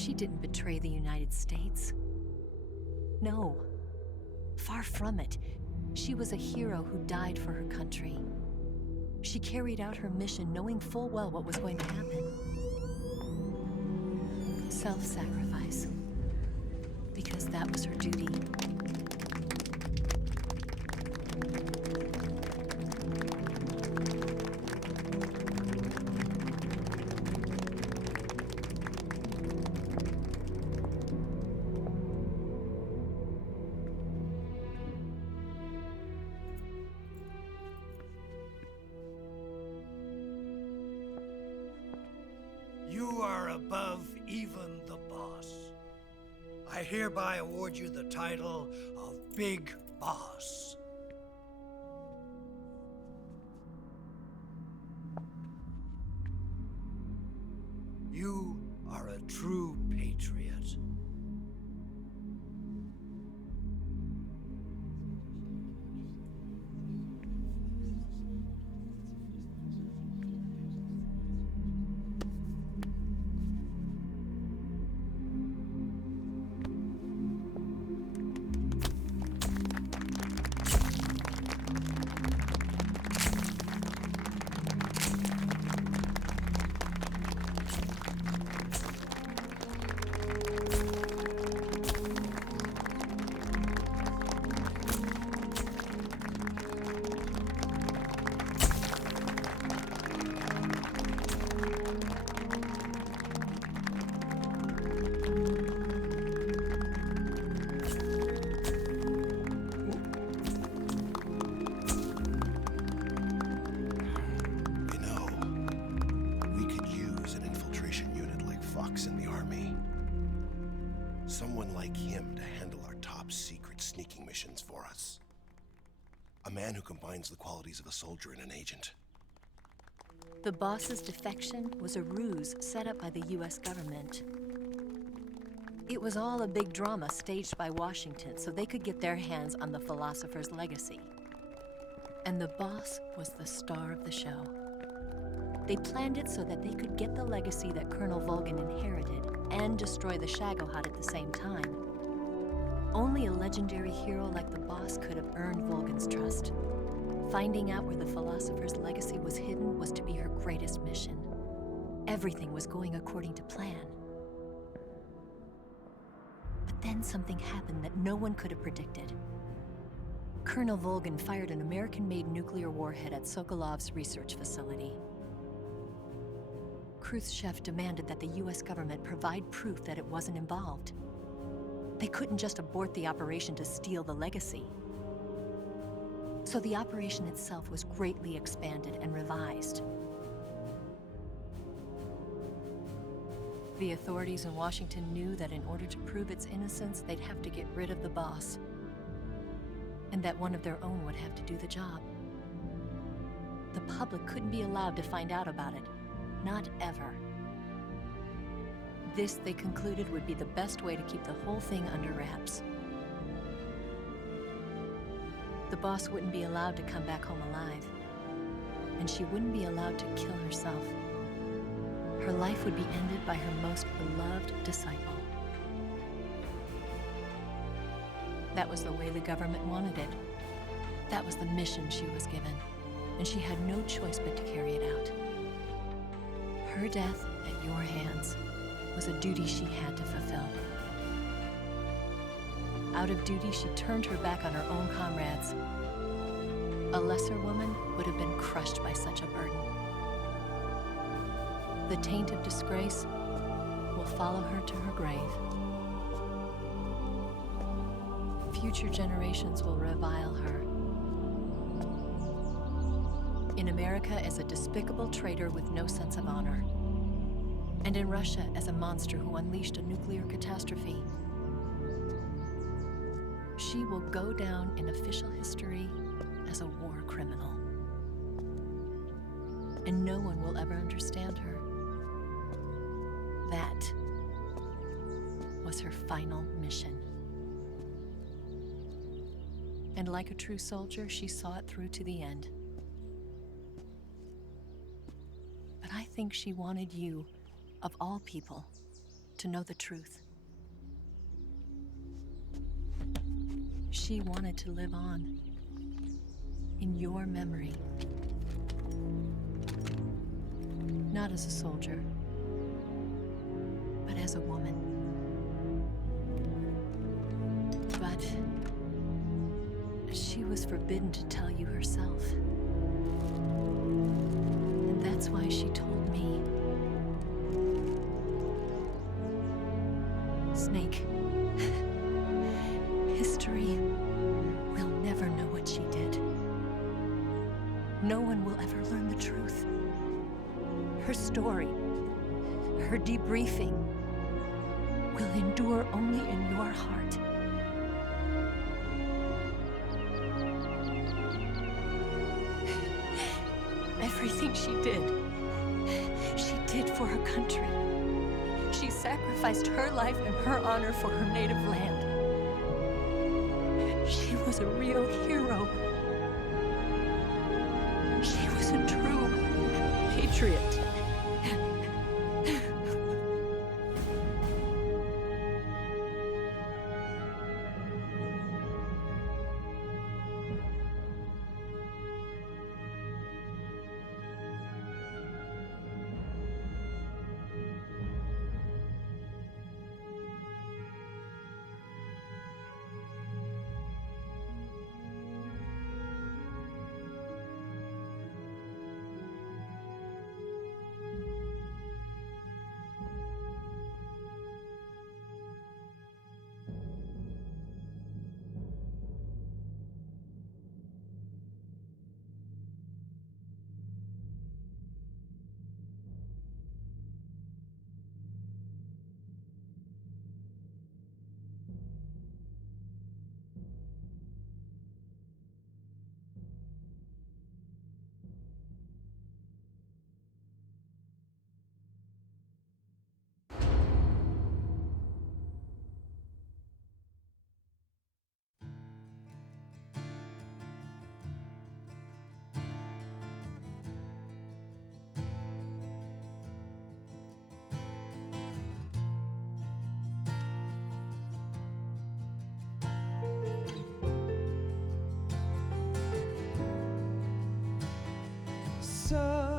She didn't betray the United States. No, far from it. She was a hero who died for her country. She carried out her mission knowing full well what was going to happen. Self-sacrifice. Because that was her duty. You are above even the boss. I hereby award you the title of Big Boss. You are a true patriot. Someone like him to handle our top secret sneaking missions for us. A man who combines the qualities of a soldier and an agent. The boss's defection was a ruse set up by the US government. It was all a big drama staged by Washington so they could get their hands on the philosopher's legacy. And the boss was the star of the show. They planned it so that they could get the legacy that Colonel Volgin inherited and destroy the Shagohod at the same time. Only a legendary hero like the boss could have earned Volgin's trust. Finding out where the philosopher's legacy was hidden was to be her greatest mission. Everything was going according to plan. But then something happened that no one could have predicted. Colonel Volgin fired an American-made nuclear warhead at Sokolov's research facility. Khrushchev demanded that the US government provide proof that it wasn't involved. They couldn't just abort the operation to steal the legacy. So the operation itself was greatly expanded and revised. The authorities in Washington knew that in order to prove its innocence, they'd have to get rid of the boss, and that one of their own would have to do the job. The public couldn't be allowed to find out about it. Not ever. This, they concluded, would be the best way to keep the whole thing under wraps. The boss wouldn't be allowed to come back home alive, and she wouldn't be allowed to kill herself. Her life would be ended by her most beloved disciple. That was the way the government wanted it. That was the mission she was given, and she had no choice but to carry it out. Her death at your hands was a duty she had to fulfill. Out of duty, she turned her back on her own comrades. A lesser woman would have been crushed by such a burden. The taint of disgrace will follow her to her grave. Future generations will revile her. In America as a despicable traitor with no sense of honor. And in Russia as a monster who unleashed a nuclear catastrophe. She will go down in official history as a war criminal. And no one will ever understand her. That was her final mission. And like a true soldier, she saw it through to the end. But I think she wanted you, of all people, to know the truth. She wanted to live on in your memory. Not as a soldier, but as a woman. But she was forbidden to tell you herself. And that's why she told me. Snake, history will never know what she did. No one will ever learn the truth. Her story, her debriefing, will endure only in your heart. Everything she did for her country. She sacrificed her life and her honor for her native land. She was a real hero. She was a true patriot. So